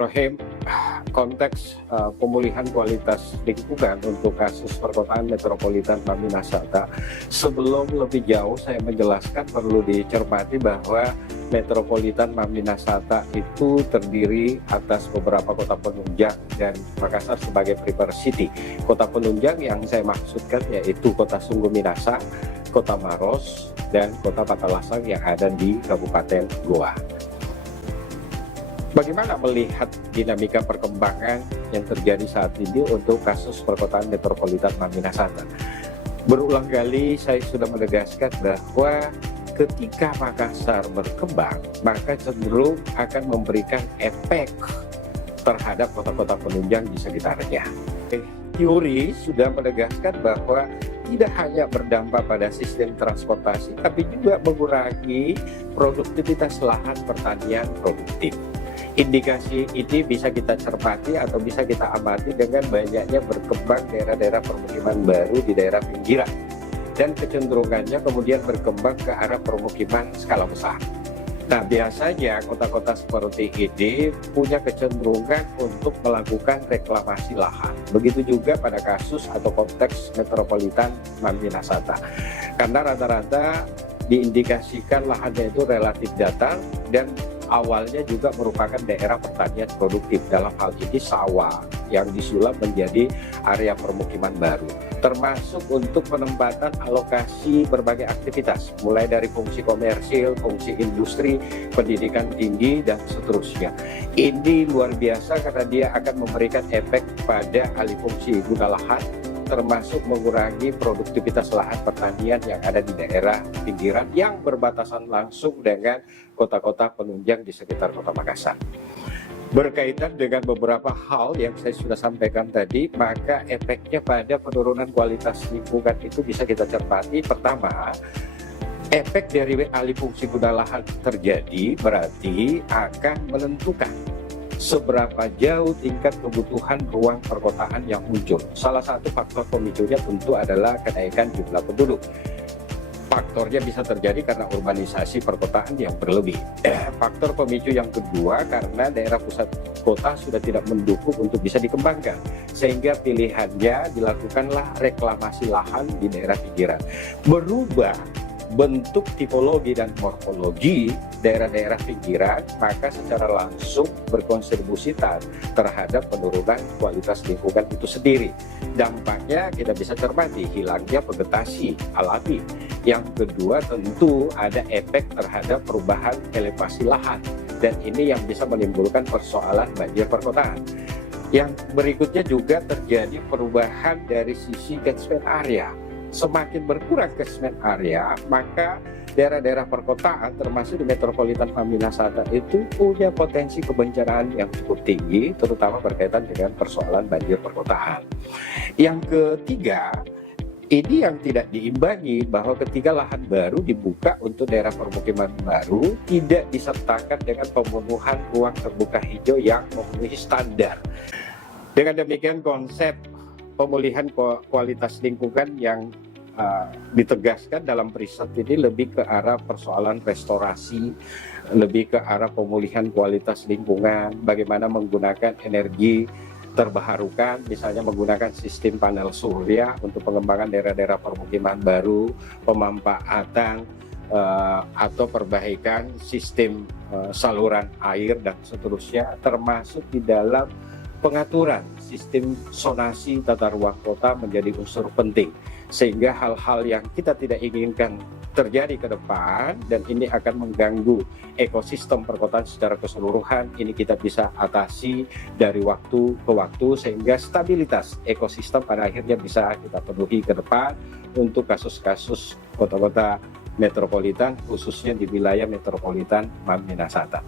Bismillahirrahmanirrahim. Konteks pemulihan kualitas lingkungan untuk kasus perkotaan metropolitan Maminasata. Sebelum lebih jauh saya menjelaskan, perlu dicermati bahwa metropolitan Maminasata itu terdiri atas beberapa kota penunjang dan Makassar sebagai prefer city. Kota penunjang yang saya maksudkan yaitu kota Sungguh Minasa, kota Maros, dan kota Patalasang yang ada di Kabupaten Goa. Bagaimana melihat dinamika perkembangan yang terjadi saat ini untuk kasus perkotaan metropolitan Maminasata? Berulang kali saya sudah menegaskan bahwa ketika Makassar berkembang, maka cenderung akan memberikan efek terhadap kota-kota penunjang di sekitarnya. Teori sudah menegaskan bahwa tidak hanya berdampak pada sistem transportasi, tapi juga mengurangi produktivitas lahan pertanian produktif. Indikasi ini bisa kita cermati atau bisa kita amati dengan banyaknya berkembang daerah-daerah permukiman baru di daerah pinggiran, dan kecenderungannya kemudian berkembang ke arah permukiman skala besar. Nah, biasanya kota-kota seperti ini punya kecenderungan untuk melakukan reklamasi lahan. Begitu juga pada kasus atau konteks metropolitan Maminasata. Karena rata-rata diindikasikan lahannya itu relatif datar dan awalnya juga merupakan daerah pertanian produktif, dalam hal ini sawah yang disulap menjadi area permukiman baru, termasuk untuk penempatan alokasi berbagai aktivitas, mulai dari fungsi komersil, fungsi industri, pendidikan tinggi, dan seterusnya. Ini luar biasa karena dia akan memberikan efek pada alih fungsi guna lahan, termasuk mengurangi produktivitas lahan pertanian yang ada di daerah pinggiran yang berbatasan langsung dengan kota-kota penunjang di sekitar kota Makassar. Berkaitan dengan beberapa hal yang saya sudah sampaikan tadi, maka efeknya pada penurunan kualitas lingkungan itu bisa kita cermati. Pertama, efek dari alih fungsi guna lahan terjadi berarti akan menentukan seberapa jauh tingkat kebutuhan ruang perkotaan yang muncul. Salah satu faktor pemicunya tentu adalah kenaikan jumlah penduduk. Faktornya bisa terjadi karena urbanisasi perkotaan yang berlebih. Faktor pemicu yang kedua karena daerah pusat kota sudah tidak mendukung untuk bisa dikembangkan, sehingga pilihannya dilakukanlah reklamasi lahan di daerah pinggiran. Berubah bentuk tipologi dan morfologi daerah-daerah pinggiran, maka secara langsung berkontribusi terhadap penurunan kualitas lingkungan itu sendiri. Dampaknya kita bisa cermati hilangnya vegetasi alami. Yang kedua tentu ada efek terhadap perubahan elevasi lahan, dan ini yang bisa menimbulkan persoalan banjir perkotaan. Yang berikutnya juga terjadi perubahan dari sisi catchment area. Semakin berkurang catchment area, maka daerah-daerah perkotaan termasuk di metropolitan Maminasata itu punya potensi kebencanaan yang cukup tinggi, terutama berkaitan dengan persoalan banjir perkotaan. Yang ketiga, ini yang tidak diimbangi bahwa ketika lahan baru dibuka untuk daerah permukiman baru, tidak disertakan dengan pemenuhan ruang terbuka hijau yang memenuhi standar. Dengan demikian konsep pemulihan kualitas lingkungan yang ditegaskan dalam riset ini lebih ke arah persoalan restorasi, lebih ke arah pemulihan kualitas lingkungan, bagaimana menggunakan energi terbarukan, misalnya menggunakan sistem panel surya untuk pengembangan daerah-daerah permukiman baru, pemanfaatan atau perbaikan sistem saluran air dan seterusnya, termasuk di dalam pengaturan sistem zonasi tata ruang kota menjadi unsur penting, sehingga hal-hal yang kita tidak inginkan terjadi ke depan dan ini akan mengganggu ekosistem perkotaan secara keseluruhan, ini kita bisa atasi dari waktu ke waktu sehingga stabilitas ekosistem pada akhirnya bisa kita penuhi ke depan untuk kasus-kasus kota-kota metropolitan, khususnya di wilayah metropolitan Maminasata.